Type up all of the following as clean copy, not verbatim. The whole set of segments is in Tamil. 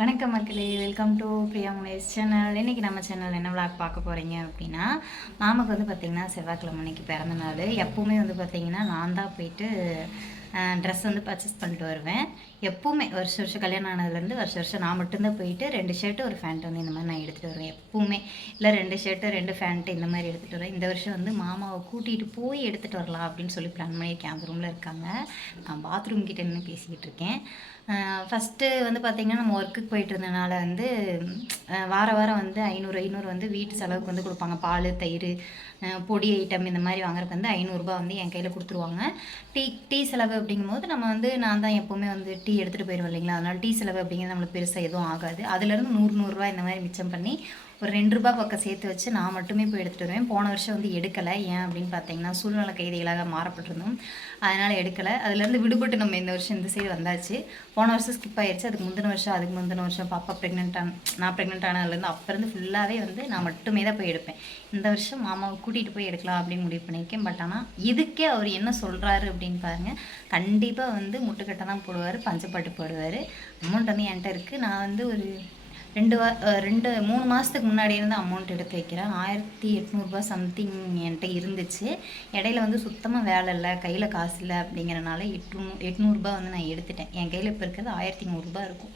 வணக்கம் மக்களே, welcome to Priya Munesh channel. இன்றைக்கி நம்ம சேனல் என்ன விளாக் பார்க்க போகிறீங்க அப்படின்னா, மாமாவுக்கு வந்து பார்த்திங்கன்னா செவ்வாய்க்கிழமை அன்றைக்கி பிறந்த நாள். எப்போவுமே வந்து பார்த்திங்கன்னா நான் தான் போயிட்டு ட்ரெஸ் வந்து பர்ச்சேஸ் பண்ணிட்டு வருவேன். எப்போவுமே வருஷம் வருஷம் கல்யாணம் ஆனதுலேருந்து வருஷம் வருஷம் நான் மட்டும்தான் போயிட்டு 2 ஷர்ட்டு ஒரு ஃபேண்ட் வந்து இந்த மாதிரி நான் எடுத்துகிட்டு வருவேன். எப்போவுமே இல்லை 2 ஷர்ட்டு 2 ஃபேண்ட்டு இந்த மாதிரி எடுத்துகிட்டு வருவேன். இந்த வருஷம் வந்து மாமாவை கூட்டிகிட்டு போய் எடுத்துகிட்டு வரலாம் அப்படின்னு சொல்லி பிளான் பண்ணியிருக்கேன். அந்த ரூமில் இருக்காங்க, நான் பாத்ரூம் கிட்டே நின்று பேசிக்கிட்டு இருக்கேன். ஃபஸ்ட்டு வந்து பார்த்திங்கன்னா நம்ம ஒர்க்குக்கு போயிட்டு இருந்தனால வந்து வாரம் வந்து 500 வந்து வீட்டு செலவுக்கு வந்து கொடுப்பாங்க. பால், தயிர், பொடி ஐட்டம் இந்த மாதிரி வாங்குறதுக்கு வந்து 500 வந்து என் கையில் கொடுத்துருவாங்க. டீ செலவு அப்படிங்கும்போது நம்ம வந்து நான் தான் எப்போவுமே வந்து டீ எடுத்துகிட்டு போயிடுவேன் இல்லைங்களா, அதனால் டீ செலவு அப்படிங்கிறது நம்மளுக்கு பெருசாக எதுவும் ஆகாது. அதுலேருந்து 100 இந்த மாதிரி மிச்சம் பண்ணி ஒரு 2 பக்கம் சேர்த்து வச்சு நான் மட்டுமே போய் எடுத்துகிட்டு வருவேன். போன வருஷம் வந்து எடுக்கலை. ஏன் அப்படின்னு பார்த்தீங்கன்னா சூழ்நிலை கைதிகளாக மாறப்பட்டிருந்தோம், அதனால் எடுக்கலை. அதுலேருந்து விடுபட்டு நம்ம இந்த வருஷம் இந்த சைடு வந்தாச்சு. போன வருஷம் ஸ்கிப் ஆயிடுச்சு. அதுக்கு முந்தின வருஷம் பாப்பா நான் ப்ரெக்னென்ட் ஆனதுலேருந்து அப்போருந்து ஃபுல்லாகவே வந்து நான் மட்டுமே தான் போய் எடுப்பேன். இந்த வருஷம் மாமாவை கூட்டிகிட்டு போய் எடுக்கலாம் அப்படின்னு முடிவு பண்ணியிருக்கேன். பட் ஆனால் இதுக்கே அவர் என்ன சொல்கிறாரு அப்படின்னு பாருங்கள். கண்டிப்பாக வந்து முட்டுக்கட்டை தான் போடுவார், பஞ்சப்பாட்டு போடுவார். அமௌண்ட் வந்து என்கிட்ட இருக்குது. நான் வந்து ஒரு 3 மாதத்துக்கு முன்னாடி இருந்து அமௌண்ட் எடுத்து வைக்கிறேன். 1800 சம்திங் என்கிட்ட இருந்துச்சு. இடையில வந்து சுத்தமாக வேலை இல்லை, கையில் காசு இல்லை அப்படிங்கிறனால 800 வந்து நான் எடுத்துட்டேன். என் கையில் இப்போ இருக்கிறது 1100 இருக்கும்.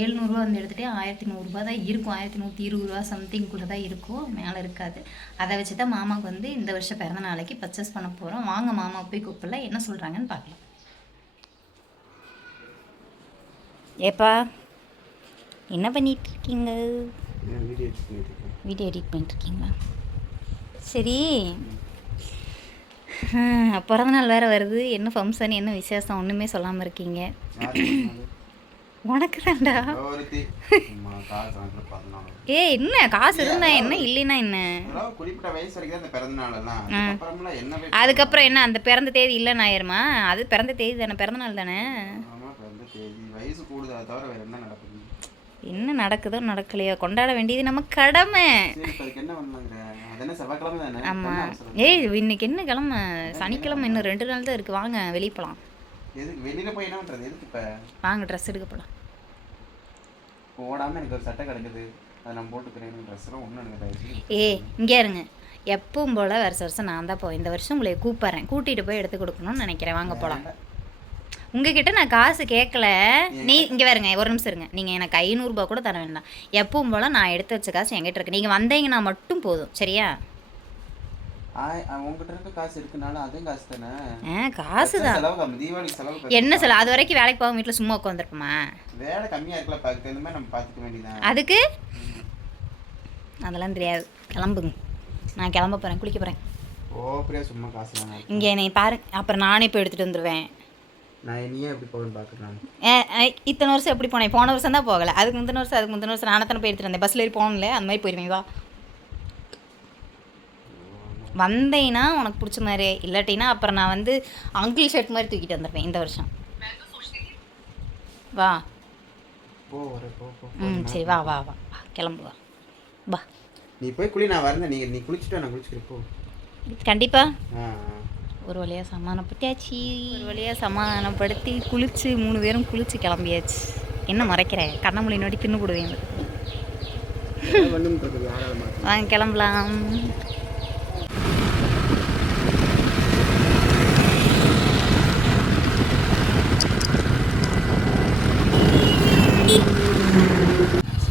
700 வந்து எடுத்துகிட்டேன். 1100 தான் இருக்கும். 1120 சம்திங் கூட தான் இருக்கும், மேலே இருக்காது. அதை வச்சு தான் மாமாவுக்கு வந்து இந்த வருஷம் பிறந்த நாளைக்கு பர்ச்சேஸ் பண்ண போகிறோம். வாங்க மாமா போய் கூப்பிடல, என்ன சொல்கிறாங்கன்னு பார்க்கலாம். ஏப்பா என்ன பண்ணிட்டு இருக்கீங்க? வீடியோ எடிட் பண்ணிட்டுருக்கீங்களா? சரி, பிறந்த நாள் வேறு வருது. என்ன ஃபங்க்ஷன், என்ன விசேஷம், ஒன்றுமே சொல்லாமல் இருக்கீங்க. உனக்கு தான்டா. என்ன காசு இருந்தா என்ன, இல்லைன்னா என்ன? அதுக்கப்புறம் என்ன அந்த பிறந்த தேதி இல்லைன்னு ஆயிருமா? அது பிறந்த தேதி தானே, பிறந்த நாள் தானே. என்ன நடக்குதோ நடக்கலையோ கொண்டாட வேண்டியது நம்ம கடமை. ஆமாம். இன்னைக்கு என்ன கிழமை? சனிக்கிழமை. இன்னும் 2 நாள் தான் இருக்குது. வாங்க வெளியே போகலாம். வாங்க ட்ரெஸ் எடுக்க போகலாம். இங்கே இருங்க. எப்பவும் போல் வருஷம் நான் தான் போவேன். இந்த வருஷம் உங்களை கூப்பிட்றேன், கூட்டிகிட்டு போய் எடுத்து கொடுக்கணும்னு நினைக்கிறேன். வாங்க போகலாம். உங்ககிட்ட நான் காசு கேட்கல. நீ இங்கே வருங்க, ஒரு நிமிஷம் இருங்க. நீங்கள் எனக்கு 500 கூட தர வேண்டாம். எப்பவும் போல் நான் எடுத்து வச்ச காசு என்கிட்ட இருக்கு. நீங்கள் வந்தீங்கன்னா மட்டும் போதும், சரியா? காசு தான். என்ன சொல்ல, அது வரைக்கும் வேலைக்கு போக வீட்டில் சும்மா உட்காந்துருப்போமா? அதுக்கு அதெல்லாம் தெரியாது. கிளம்புங்க, நான் கிளம்ப போகிறேன், குளிக்க போகிறேன். இங்கே நீ பாரு, அப்புறம் நானே போய் எடுத்துகிட்டு வந்துடுவேன். இத்தனை வருஷம் எப்படி போனேன்? போன வருஷம் தான் போகலை. அதுக்கு முந்தின வருஷம் நானே தானே போய் எடுத்துகிட்டு வந்தேன். பஸ்ஸில் ஏறி போகணும்ல, அந்த மாதிரி போயிடுவேன். வா வந்தேன்னா உனக்கு பிடிச்ச மாதிரி, இல்லாட்டினா அப்புறம் நான் வந்து அங்கிள் ஷர்ட் மாதிரி தூக்கிட்டு வந்துடுவேன் இந்த வருஷம். வா. சரி வா வா வா கிளம்பு. வா நீ போய் குளி, நான் வரேன். நீ குளிச்சுட்டு நான் குளிச்சுக்கிறேன். போ. கண்டிப்பாக ஒரு வழியாக சமாதானப்படுத்தியாச்சு. ஒரு வழியாக சமாதானப்படுத்தி குளிச்சு 3 பேரும் குளிச்சு கிளம்பியாச்சு. என்ன மறைக்கிறேன்? கண்ணமொழி நோட்டி தின்னு போடுவேன். வாங்க கிளம்பலாம்.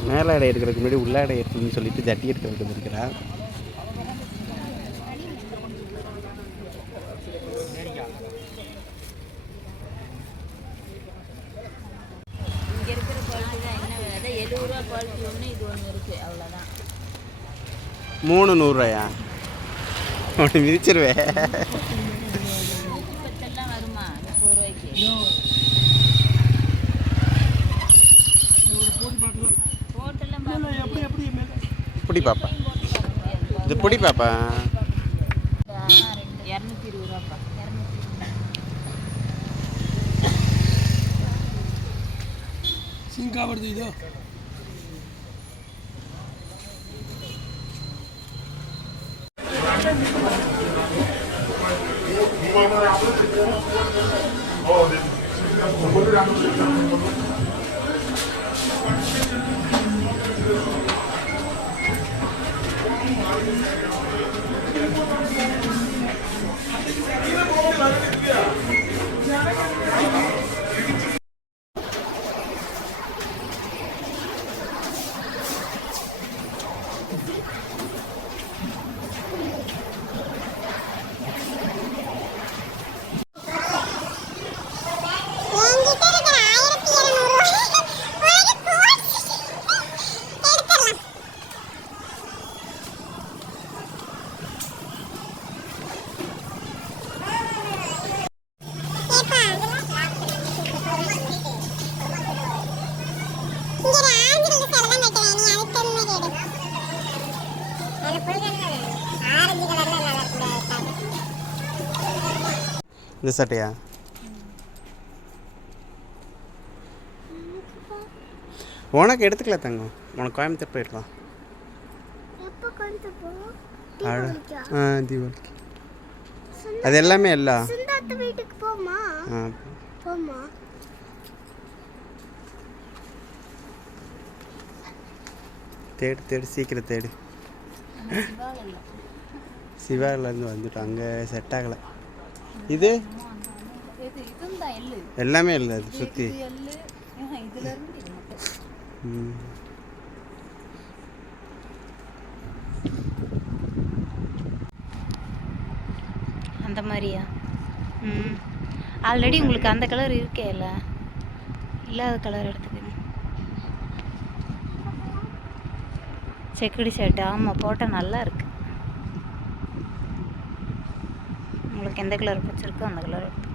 மேலே இடம் எடுக்கிறதுக்கு முன்னாடி உள்ள இடம் எடுக்கணும்னு சொல்லிட்டு ஜட்டி எடுக்கிறதுக்கு வந்துருக்கிறேன். இங்கே இருக்கிற குவாலிட்டி தான். என்ன விலை? 70 குவாலிட்டி ஒன்று, இது ஒன்று இருக்குது, அவ்வளோதான். 300 ஒன்று மிதிச்சிருவேன். இப்பத்தெல்லாம் வருமா 30 ரூபாய்க்கு? பிடி பாப்பா, இது பிடி பாப்பா. 220 ಸಿಂಕಾ ಬರ್ದು ಇದು இந்த சட்டையா? உனக்கு எடுத்துக்கல தங்கம், உனக்கு கோயம்புத்தூர் போயிடலாம். தீபாவளிக்கு அது எல்லாமே இல்லை. வீட்டுக்கு போமா போமா. தேடு தேடு சீக்கிரம் தேடு. சிவாவிலேருந்து வந்துட்டோம், அங்கே செட் ஆகலை. இது எல்லாமே இல்லை, அது சுற்றி. அந்த மாதிரியா? ஆல்ரெடி உங்களுக்கு அந்த கலர் இருக்கே இல்லை, இல்லாத கலர் எடுத்துக்கங்க. செக்குடி ஷர்ட், ஆமாம் போட்டால் நல்லா இருக்கு. உங்களுக்கு எந்த கலர் பிடிச்சிருக்கோ அந்த கலர் எடுத்து.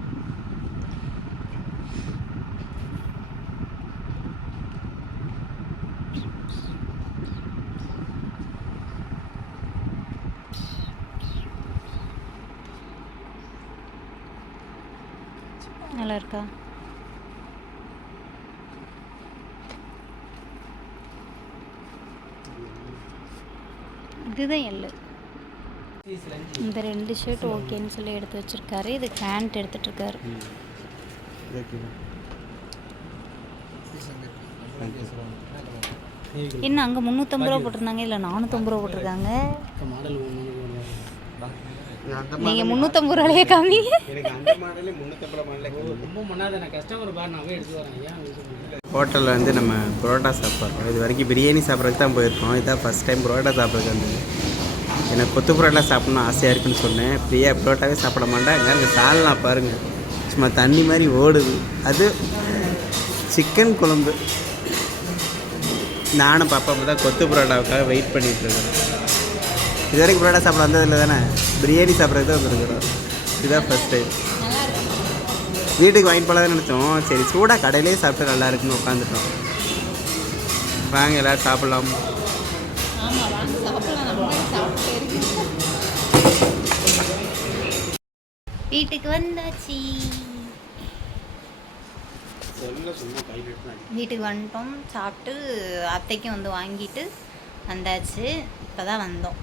நல்லா இருக்கா? இதுதான் எல்லு. இந்த 2 ஷர்ட் ஓகேன்னு சொல்லி எடுத்து வச்சிருக்காரு. இது பேண்ட் எடுத்துட்டு இருக்காரு. என்ன அங்கே 350 ரூபா போட்டிருந்தாங்க, இல்லை 450 ரூபா போட்டிருக்காங்க. நீங்கள் 350 ரூபாயே காமிங்க. ஹோட்டலில் வந்து நம்ம புரோட்டா சாப்பிட்றோம். இது வரைக்கும் பிரியாணி சாப்பிட்றதுக்கு தான் போயிருக்கோம். இதான் ஃபஸ்ட் டைம் புரோட்டா சாப்பிட்றதுக்கு வந்தது. எனக்கு கொத்து புரோட்டா சாப்பிட்ணும் ஆசையாக இருக்குன்னு சொன்னேன். ஃப்ரீயாக புரோட்டாவே சாப்பிட மாட்டேன். அங்கே சால்னா பாருங்கள், சும்மா தண்ணி மாதிரி ஓடுது. அது சிக்கன் குழம்பு. நானும் பாப்பா தான் கொத்து புரோட்டாவுக்காக வெயிட் பண்ணிகிட்ருக்கேன். இது வரைக்கும் புரோட்டா சாப்பிட வந்ததில்லை தானே, பிரியாணி சாப்பிட்றது தான் வந்துருக்குறோம். இதுதான் ஃபஸ்ட் டைம். வீட்டுக்கு வாங்கிட்டு போகலான்னு நினச்சோம். சரி சூடாக கடையிலே சாப்பிட்டு நல்லா இருக்குன்னு உட்காந்துட்டோம். வாங்க எல்லோரும் சாப்பிட்லாம். வீட்டுக்கு வந்தாச்சு. வீட்டுக்கு வந்துட்டோம். சாப்பிட்டு அத்தைக்கும் வந்து வாங்கிட்டு வந்தாச்சு. இப்போ தான் வந்தோம்.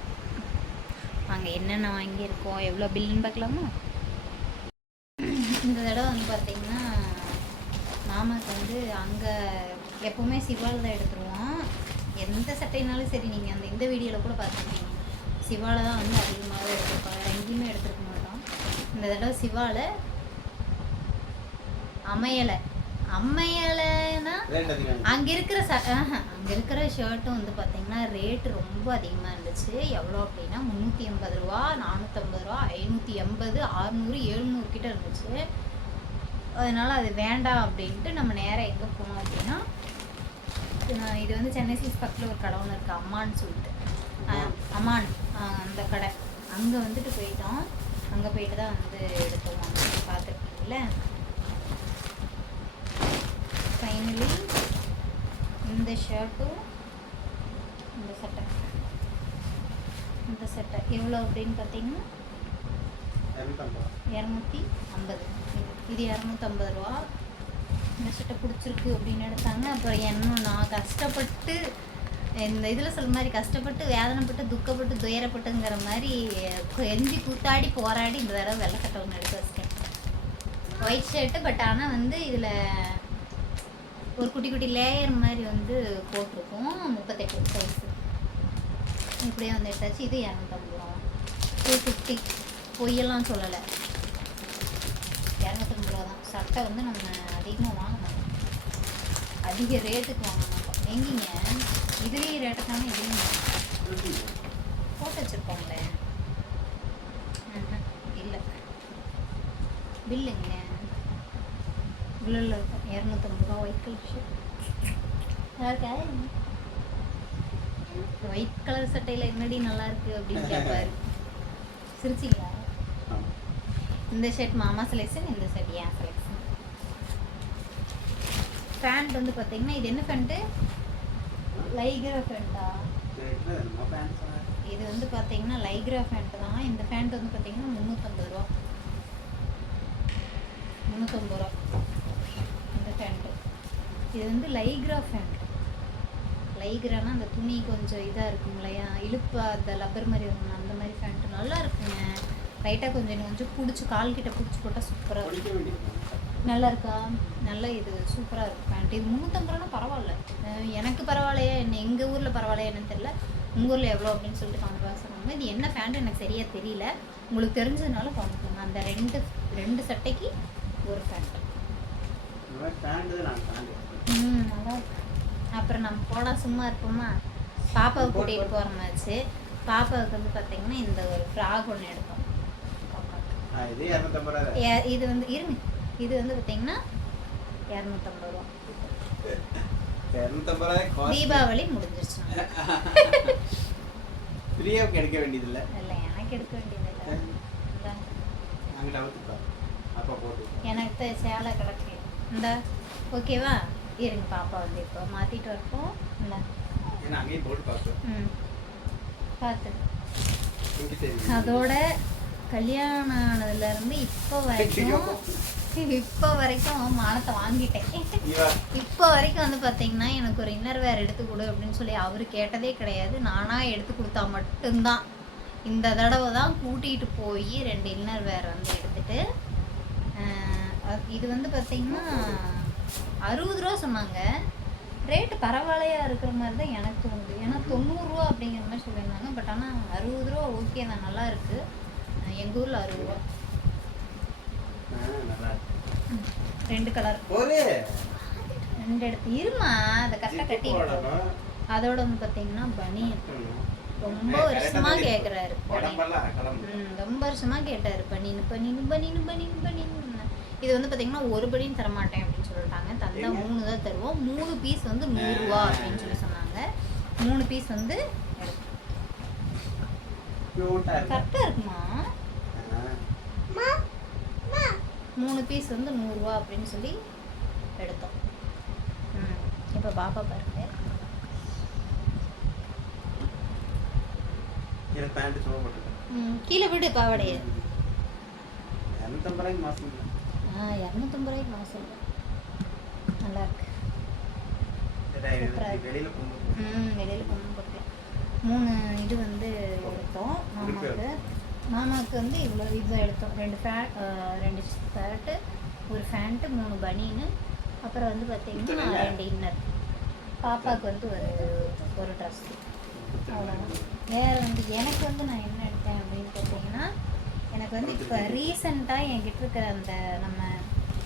வாங்க என்னென்ன வாங்கியிருக்கோம், எவ்வளோ பில்லுன்னு பார்க்கலாமா? இந்த தடவை வந்து பார்த்திங்கன்னா மாமாவுக்கு வந்து அங்கே எப்போவுமே சிவாவில் தான் எடுத்துருவோம். எந்த சட்டைனாலும் சரி, நீங்கள் இந்த வீடியோவில் கூட பார்த்துருக்கீங்க, சிவாவில் தான் வந்து அதிகமாகவே எடுத்துருப்பாங்க. எங்கேயுமே எடுத்துருக்க மாட்டோம். இந்த தடவை சிவாவில் அமையலைன்னா அங்கே இருக்கிற ஷர்ட்டும் வந்து பார்த்திங்கன்னா ரேட்டு ரொம்ப அதிகமாக இருந்துச்சு. எவ்வளோ அப்படின்னா 380 ரூபா, 450 ரூபா, 580, 600, 700 கிட்ட இருந்துச்சு. அதனால் அது வேண்டாம் அப்படின்ட்டு நம்ம நேராக எங்கே போனோம் அப்படின்னா, இது வந்து சென்னை சில்க்ஸ் பக்கத்தில் ஒரு கடை ஒன்று இருக்குது, அம்மான்னு சொல்லிட்டு. அம்மான் அந்த கடை, அங்கே வந்துட்டு போயிட்டோம். அங்கே போயிட்டு தான் வந்து எடுத்தோம். பார்த்துருக்கீங்கள. ஃபைனலி இந்த ஷர்ட்டும் இந்த சட்டை எவ்வளோ அப்படின்னு பார்த்தீங்கன்னா 250. இது 250 ரூபா. இந்த சட்டை பிடிச்சிருக்கு அப்படின்னு எடுத்தாங்க. அப்புறம் இன்னும் நான் கஷ்டப்பட்டு இந்த இதில் சொல்ல மாதிரி கஷ்டப்பட்டு வேதனைப்பட்டு துக்கப்பட்டு துயரப்பட்டுங்கிற மாதிரி எஞ்சி கூத்தாடி போராடி இந்த தடவை வெள்ளை சட்டை ஒன்று எடுத்து வச்சிட்டேன். White shirt. பட் ஆனால் வந்து இதில் ஒரு குட்டி குட்டி லேயர் மாதிரி வந்து போட்டிருக்கோம். 38 சைஸு. இப்படியே வந்து எடுத்தாச்சு. இது 250 ரூபா, 250. பொய்யெல்லாம் சொல்லலை, 250 ரூபா தான். சட்டை வந்து நம்ம அதிகமாக வாங்க மாட்டோம், அதிக ரேட்டுக்கு வாங்க மாட்டோம். எங்கேங்க இதுலேயும் ரேட்டு தானே, இதுலேயும் போட்டு வச்சுருப்பாங்களே. இல்லை பில்லுங்க உள்ளில் இருக்கும். 250 ரூபா. White colour shirt. White colour சட்டையில் என்னடி நல்லா இருக்கு அப்படின்னு கேட்பாரு. சிரிச்சிங்களா? இந்த ஷர்ட் மாமா செலெக்ஷன், இந்த ஷர்ட் ஏன் செலெக்ஷன். பேண்ட் வந்து பார்த்தீங்கன்னா இது என்ன பேண்ட்டு? லைக்ரா பேண்ட்டா? இது வந்து பார்த்தீங்கன்னா லைக்ரா ஃபேண்ட் தான். இந்த ஃபேண்ட் வந்து பார்த்தீங்கன்னா 350 ரூபா. 350 ரூபா இந்த ஃபேண்ட்டு. இது வந்து லைக்ரா ஃபேண்ட். லைக்ரானா அந்த துணி கொஞ்சம் இதாக இருக்கும் இல்லையா, இழுப்பா அந்த லப்பர் மாதிரி இருக்கும், அந்த மாதிரி ஃபேண்ட்டு நல்லா இருக்குங்க. லைட்டாக கொஞ்சம் பிடிச்சி கால்கிட்ட பிடிச்சி போட்டால் சூப்பராக இருக்கும். நல்லா இருக்கா? நல்லா இது சூப்பராக இருக்கும் ஃபேண்ட். இது 350 ரூபானா பரவாயில்ல. எனக்கு பரவாயில்லையா என்ன, எங்கள் ஊரில் பரவாயில்லையா என்னன்னு தெரியல. உங்கள் ஊரில் எவ்வளோ அப்படின்னு சொல்லிட்டு கமெண்ட் பாக்ஸ் சொன்னாங்க. இது என்ன ஃபேண்ட் எனக்கு சரியாக தெரியல. உங்களுக்கு தெரிஞ்சதுனால பார்த்துக்கோங்க. அந்த ரெண்டு சட்டைக்கு ஒரு ஃபேண்ட். நல்லா இருக்கு. அப்புறம் நம்ம போனால் சும்மா இருப்போமா, பாப்பாவை கூட்டிகிட்டு போகிற மாதிரிச்சு. பாப்பாவுக்கு வந்து பார்த்தீங்கன்னா இந்த ஒரு ஃப்ராக் ஒன்று எடுத்தோம். இது வந்து இருங்க, இது வந்து பார்த்தீங்கன்னா 250 ரூபா. தீபாவளி முடிஞ்சிருச்சு. பிரியாவுக்கு எடுக்க வேண்டியதில்லை. இல்லை எனக்கு எடுக்க வேண்டியதில்லை. எனக்கு சேலை கிடக்கு இந்த ஓகேவா. இருங்க பாப்பா வந்து இப்போ மாற்றிட்டு வரப்போம். இல்லை பார்த்து அதோட கல்யாணம் ஆனதுலேருந்து இப்போ வரைக்கும் மானத்தை வாங்கிட்டேன். இப்போ வரைக்கும் வந்து பார்த்தீங்கன்னா எனக்கு ஒரு இன்னர் வேர் எடுத்து கொடு அப்படின்னு சொல்லி அவர் கேட்டதே கிடையாது. நானாக எடுத்து கொடுத்தா மட்டும்தான். இந்த தடவை தான் கூட்டிகிட்டு போய் 2 இன்னர் வேர் வந்து எடுத்துட்டு, இது வந்து பார்த்தீங்கன்னா 60 ரூபா சொன்னாங்க. ரேட்டு பரவாயில்லையா இருக்கிற மாதிரி தான் எனக்கு தோணுது. ஏன்னா 90 ரூபா அப்படிங்கிற மாதிரி சொல்லியிருந்தாங்க. பட் ஆனால் 60 ரூபா ஓகே தான், நல்லா இருக்குது. எங்கள் ஊரில் 60 ரூபா. 2 கலர் 2 எடுத்து இருமா, அதை கரெக்டாக கட்டி. அதோட வந்து பார்த்தீங்கன்னா பனியன் ரொம்ப வருஷமாக கேட்குறாரு. ரொம்ப வருஷமாக கேட்டார் பனின்னு பனின்னு பனின்னு பனின்னு பனின்னு. இது வந்து பார்த்தீங்கன்னா ஒரு பனியும் தரமாட்டேன் அப்படின்னு சொல்லிட்டாங்க. தந்தா 3 தான் தருவோம். 3 பீஸ் வந்து 100 ரூபா அப்படின்னு சொல்லி சொன்னாங்க. 3 பீஸ் வந்து கரெக்டாக இருக்குமா? 3 பீஸ் வந்து 100 ரூபா அப்படின்னு சொல்லி எடுத்தோம். இப்போ பாப்பா பாருங்க. கீழே விடு பாவாடையே. 250 ரூபாய்க்கு மாசம். 250 ரூபாய்க்கு மாசம் இல்லை. நல்லா இருக்கு. வெளியில் பொண்ணு போட்டேன். 3 இது வந்து எடுத்தோம் மாமாவுக்கு வந்து இவ்வளோ எடுத்தோம். 2 ஷர்ட்டு, ஒரு ஃபேண்ட்டு, 3 பனியனு, அப்புறம் வந்து பார்த்தீங்கன்னா 2 இன்னர். பாப்பாவுக்கு வந்து ஒரு ட்ரெஸ்ஸு. அவ்வளோதான். வேறு வந்து எனக்கு வந்து நான் என்ன எடுத்தேன் அப்படின்னு பார்த்தீங்கன்னா, எனக்கு வந்து இப்போ ரீசெண்டாக என்கிட்ட இருக்கிற அந்த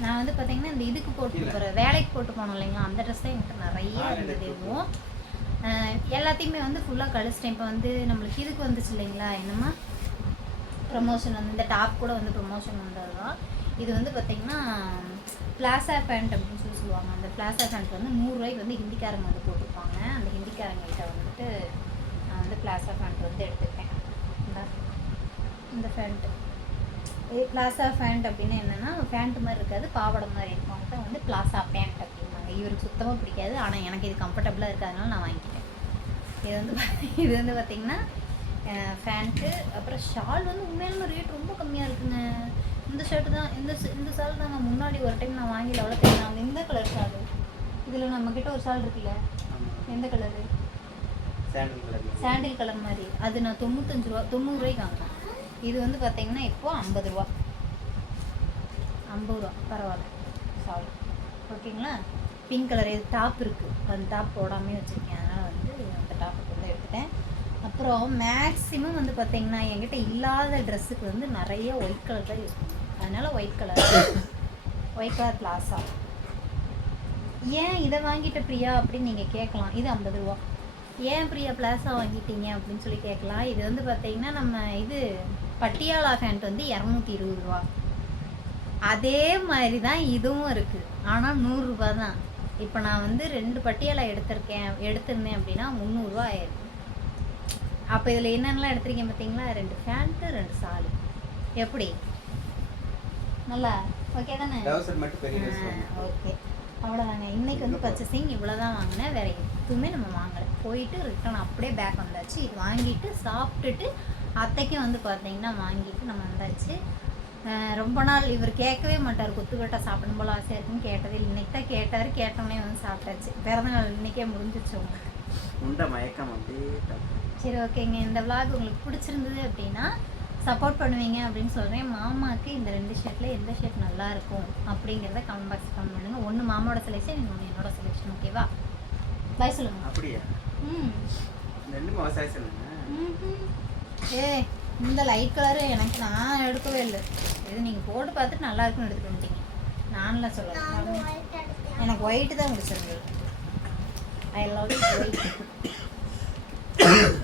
நான் வந்து பார்த்தீங்கன்னா இந்த இதுக்கு போட்டு போகிற வேலைக்கு போட்டு போனோம் இல்லைங்களா, அந்த ட்ரெஸ் தான் என்கிட்ட நிறைய இருந்தது. இதுவும் எல்லாத்தையுமே வந்து ஃபுல்லாக கழிச்சிட்டேன். இப்போ வந்து நம்மளுக்கு இதுக்கு வந்துச்சு இல்லைங்களா, என்னம்மா ப்ரமோஷன் வந்து இந்த டாப் கூட வந்து ப்ரமோஷன் வந்தது தான். இது வந்து பார்த்திங்கன்னா பிளாசா பேண்ட் அப்படின்னு சொல்லுவாங்க. அந்த பிளாசா பேண்ட் வந்து 100 ரூபாய்க்கு வந்து ஹிந்திக்காரங்க வந்து போட்டிருப்பாங்க. அந்த ஹிந்திக்காரங்கள்கிட்ட வந்துட்டு நான் வந்து பிளாசா பேண்ட் வந்து எடுத்துக்கிட்டேன். இந்த பேண்ட்டு பிளாசா பேண்ட் அப்படின்னா என்னென்னா பேண்ட்டு மாதிரி இருக்காது, பாவாடை மாதிரி இருக்கும். தான் வந்து பிளாசா பேண்ட் அப்படின்னாங்க. இவருக்கு சுத்தமாக பிடிக்காது, ஆனால் எனக்கு இது கம்ஃபர்டபுளாக இருக்கிறதுனால நான் வாங்கிக்கிட்டேன். இது வந்து பார்த்திங்கன்னா பேண்ட்டு. அப்புறம் ஷால் வந்து உண்மையிலுமே ரேட் ரொம்ப கம்மியாக இருக்குங்க. இந்த ஷர்ட்டு தான் இந்த ஷால் தாங்க முன்னாடி ஒரு டைம் நான் வாங்கி எவ்வளோ தெரியும். இந்த கலர் ஷாலு இதில் நம்மக்கிட்ட ஒரு ஷால் இருக்குல்ல, எந்த கலரு? சாண்டில் கலர் மாதிரி. அது நான் 95 ரூபா 90 ரூபாய்க்கு வாங்கினேன். இது வந்து பார்த்தீங்கன்னா இப்போது 50 ரூபா பரவாயில்ல ஷால். ஓகேங்களா. பிங்க் கலர் இது டாப் இருக்குது, அந்த டாப் போடாமே வச்சுருக்கேன். அதனால் வந்து அந்த டாப்புக்கு வந்து எடுத்துட்டேன். அப்புறம் மேக்ஸிமம் வந்து பார்த்திங்கன்னா என்கிட்ட இல்லாத ட்ரெஸ்ஸுக்கு வந்து நிறைய ஒயிட் கலர் தான் யூஸ் பண்ணுவேன். அதனால் ஒயிட் கலர் பிளாஸா. ஏன் இதை வாங்கிட்ட பிரியா அப்படின்னு நீங்கள் கேட்கலாம். இது 50 ரூபா. ஏன் பிரியா பிளாஸா வாங்கிட்டீங்க அப்படின்னு சொல்லி கேட்கலாம். இது வந்து பார்த்திங்கன்னா நம்ம இது பட்டியாலா பேண்ட் வந்து 220 ரூபா. அதே மாதிரி தான் இதுவும் இருக்குது, ஆனால் 100 ரூபா தான். இப்போ நான் வந்து 2 பட்டியாலா எடுத்திருந்தேன் அப்படின்னா 300 ரூபா ஆயிருக்கு. அப்போ இதில் என்னென்னலாம் எடுத்திருக்கேன் பார்த்தீங்களா, 2 பேண்ட்டு 2 ஷாலு. எப்படி நல்லா ஓகே தானே? ஓகே. அவ்வளோதாங்க. இன்னைக்கு வந்து பர்ச்சேசிங் இவ்வளோ தான் வாங்கினேன். வேறு எதுவுமே நம்ம வாங்கலை. போயிட்டு ரிட்டன் அப்படியே பேக் வந்தாச்சு. இது வாங்கிட்டு சாப்பிட்டுட்டு அத்தைக்கும் வந்து பார்த்தீங்கன்னா வாங்கிட்டு நம்ம வந்தாச்சு. ரொம்ப நாள் இவர் கேட்கவே மாட்டார், கொத்து பரோட்டா சாப்பிடும் போல் ஆசையாக இருக்குன்னு கேட்டதே இல்லை. இன்னைக்கு தான் கேட்டார், கேட்டோடனே வந்து சாப்பிட்டாச்சு. பிறந்த நாள் இன்றைக்கே முடிஞ்சிச்சு உங்களுக்கு. உண்ட மயக்கம் அப்படியே சரி ஓகேங்க, இந்த விளாக் உங்களுக்கு பிடிச்சிருந்தது அப்படின்னா சப்போர்ட் பண்ணுவீங்க அப்படின்னு சொல்கிறேன். மாமாவுக்கு இந்த 2 ஷர்ட்டில் எந்த ஷர்ட் நல்லாயிருக்கும் அப்படிங்கிறத கமெண்ட் பாக்ஸ் கமெண்ட் பண்ணுங்கள். ஒன்று மாமாவோட செலெக்ஷன், இன்னொன்று என்னோட செலெக்ஷன். ஓகேவா? பாய் சொல்லுங்கள். அப்படியா? ம் 2 விவசாயம் சொல்லுங்க. இந்த லைட் கலரு எனக்கு நான் எடுக்கவே இல்லை. இது நீங்கள் போட்டு பார்த்துட்டு நல்லா இருக்குன்னு எடுத்துகிட்டு வந்துட்டீங்க. நான்லாம் சொல்லலை, எனக்கு ஒயிட்டு தான் பிடிச்சிருந்தது. I love white.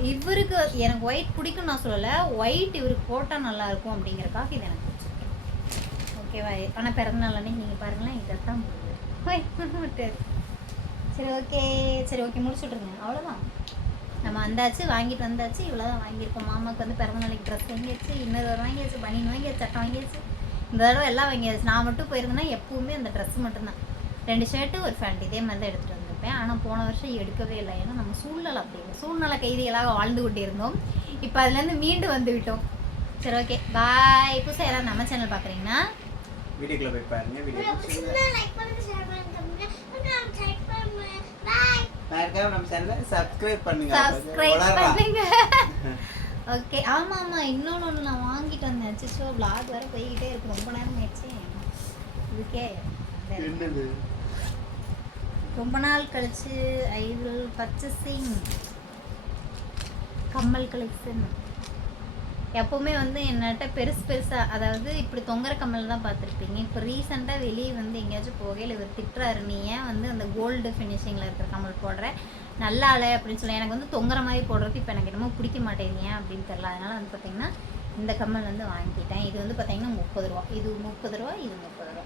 இவருக்கு எனக்கு ஒயிட் பிடிக்கும் நான் சொல்லலை, ஒயிட் இவருக்கு போட்டால் நல்லா இருக்கும் அப்படிங்கிறக்காக இது எனக்கு பிடிச்சிருக்கு. ஓகேவா? ஆனால் பிறந்தநாள் அன்னைக்கு நீங்கள் பாருங்களேன், இதை தான் போடுது. சரி ஓகே முடிச்சுட்ருங்க. அவ்வளோதான், நம்ம வந்தாச்சு, வாங்கிட்டு வந்தாச்சு. இவ்வளோ தான் வாங்கியிருக்கோம். மாமாவுக்கு வந்து பிறந்த நாளைக்கு ட்ரெஸ் வாங்கியாச்சு, இன்னொரு வாங்கியாச்சு, பனியன் வாங்கியாச்சு, சட்டை வாங்கியாச்சு. இந்த தடவை எல்லாம் வாங்கியாச்சு. நான் மட்டும் போயிருந்தேன்னா எப்பவுமே அந்த ட்ரெஸ் மட்டும்தான், 2 ஷர்ட்டு ஒரு பேண்ட் இதே மாதிரி தான் எடுத்துகிட்டு வந்திருப்பேன். ஆனால் போன வருஷம் எடுக்கவே இல்லை. ஏன்னா நம்ம சூழ்நிலை அப்படி இல்லை, சூழ்நிலை கைதிகளாக வாழ்ந்து கொண்டே இருந்தோம். இப்போ அதுலேருந்து மீண்டு வந்து விட்டோம். சரி ஓகே பாய். புதுசாக யாராவது நம்ம சேனல் பார்க்குறீங்கன்னா வீடியோக்குள்ள போய் பாருங்க. வீடியோ மறக்காம நம்ம சேனலை சப்ஸ்கிரைப் பண்ணுங்க. ஓகே. ஆமாம் இன்னொன்று நான் வாங்கிட்டு வந்தேன். அச்சோ விளாக் வேறு போய்கிட்டே இருக்கு, ரொம்ப நேரம் ஆயிடுச்சு இதுக்கே. என்னது? ரொம்ப நாள் கழிச்சு ஐ வில் பர்ச்சேசிங் கம்மல் கலெக்ஷன். எப்போவுமே வந்து என்னட்ட பெருசாக, அதாவது இப்படி தொங்குற கம்மல் தான் பார்த்துருப்பீங்க. இப்போ ரீசெண்டாக வெளியே வந்து எங்கேயாச்சும் போகையில் இவர் திட்டுறாரு, நீ ஏன் வந்து அந்த கோல்டு ஃபினிஷிங்கில் இருக்கிற கம்மல் போடுற, நல்லா இல்லை அப்படின்னு சொல்லி. எனக்கு வந்து தொங்குற மாதிரி போடுறது இப்போ எனக்கு என்னமோ பிடிக்க மாட்டேங்குது, ஏன் அப்படின்னு தெரியல. அதனால் வந்து பார்த்திங்கன்னா இந்த கம்மல் வந்து வாங்கிட்டேன். இது வந்து பார்த்திங்கன்னா 30 ரூபா, இது 30 ரூபா, இது 30 ரூபா.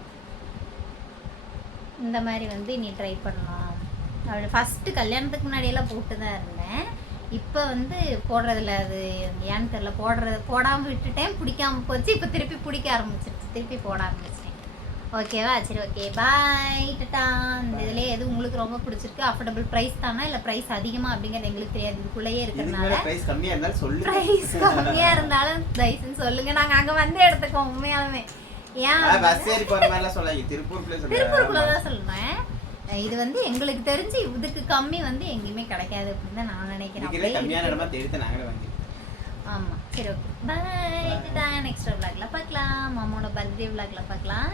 இந்த மாதிரி வந்து நீ ட்ரை பண்ணலாம். அவள் ஃபஸ்ட்டு கல்யாணத்துக்கு முன்னாடியெல்லாம் போட்டு தான் இருந்தேன். இப்போ வந்து போடுறதில்ல, அது ஏன்னு தெரில, போடாமல் விட்டுட்டேன், பிடிக்காமல் போச்சு. இப்போ திருப்பி பிடிக்க ஆரம்பிச்சிருச்சு, திருப்பி போட ஆரம்பிச்சிட்டேன். ஓகேவா? சரி ஓகே பாய் டட்டா. இந்த இதிலே எது உங்களுக்கு ரொம்ப பிடிச்சிருக்கு? அஃபோர்டபுள் ப்ரைஸ் தானே இல்லை ப்ரைஸ் அதிகமாக அப்படிங்கிறது எங்களுக்கு தெரியாது, இதுக்குள்ளேயே இருக்கிறதுனால. ப்ரைஸ் கம்மியாக இருந்தாலும் சொல்லுங்கள், ப்ரைஸ் கம்மியாக இருந்தாலும் தயவுன்னு சொல்லுங்கள், நாங்கள் அங்கே வந்து எடுத்துக்கோம். உண்மையாலுமே ஏன் பஸ் ஏறி போகிற மாதிரிலாம் சொல்லாங்க, திருப்பூருக்குள்ளே தான் சொல்கிறேன். இது வந்து எங்களுக்கு தெரிஞ்சு இதுக்கு கம்மி வந்து எங்கேயுமே கிடைக்காது அப்படின்னு தான் நான் நினைக்கிறேன். கம்மியான இடமா தேடி நாங்களே வாங்கிடுவோம். ஆமாம் சரி ஓகே பாய். நெக்ஸ்ட் விளாக்ல பார்க்கலாம், மாமாவோட பர்த்டே விளாக்ல பார்க்கலாம்.